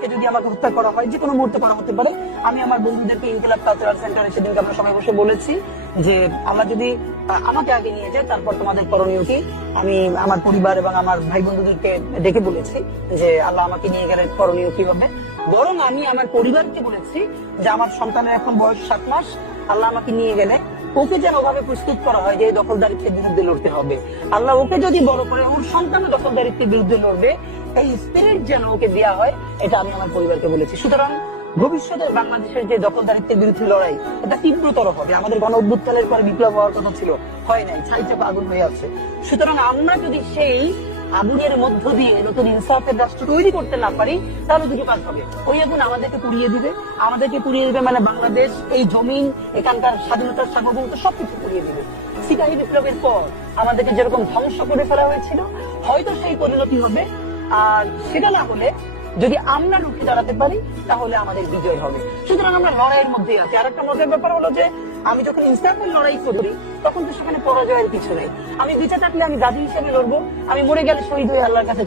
আজকে যদি আমাকে হত্যা করা হয়, যে কোনো মুহূর্তে করা হতে পারে, আমি আমার বন্ধুদেরকে ইনকিলাব কালচারাল সেন্টারে সেদিনকে আমরা সবাই বসে বলেছি যে আল্লাহ যদি আমাকে আগে নিয়ে যায়, তারপর তোমাদের করণীয় কি। আমি আমার পরিবার এবং আমার ভাই বন্ধুদেরকে ডেকে বলেছি যে আল্লাহ আমাকে নিয়ে গেলে করণীয় কি হবে। বরং আমি আমার পরিবারকে বলেছি যে আমার সন্তানের এখন বয়স 7 মাস, আল্লাহ আমাকে নিয়ে গেলে ওকে যেন ওভাবে প্রস্তুত করা হয় যে দখলদারিত্বের বিরুদ্ধে লড়তে হবে। আল্লাহ ওকে যদি বড় করে ওর সন্তান দখলদারিত্বের বিরুদ্ধে লড়বে, এই স্পিরিট যেন ওকে দেওয়া হয়, এটা আমি আমার পরিবারকে বলেছি। সুতরাং ভবিষ্যতে বাংলাদেশের যে দখলদারিত্বের বিরুদ্ধে লড়াই, এটা তীব্রতর হবে। আমাদের গণ অভ্যুত্থানের পরে বিপ্লব হওয়ার কথা ছিল, হয় নাই, ছাই চাপা আগুন হয়ে আছে। সুতরাং আমরা যদি সেই আগুনের মধ্য দিয়ে নতুন ইনসাফের রাষ্ট্র তৈরি করতে না পারি, তাহলে দুটো কাজ হবে। ওই আগুন আমাদেরকে পুড়িয়ে দিবে, মানে বাংলাদেশ, এই জমিন, এখানকার স্বাধীনতার সার্বভৌমত্ব সবকিছু পুড়িয়ে দিবে। সিপাহী বিপ্লবের পর আমাদেরকে যেরকম ধ্বংস করে ফেলা হয়েছিল, হয়তো সেই পরিণতি হবে। আর সেটা না হলে যদি আমরা রুখে দাঁড়াতে পারি, তাহলে আমাদের বিজয় হবে। সুতরাং আমরা লড়াইয়ের মধ্যেই আছি। আর একটা মজার ব্যাপার হলো যে আমি যখন ইনসাফের লড়াই করি, তখন তো সেখানে পরাজয়ের কিছু নেই। আমি বেঁচে থাকলে আমি গাজী হিসেবে লড়বো, আমি মরে গেলে শহীদ হয়ে আল্লাহর কাছে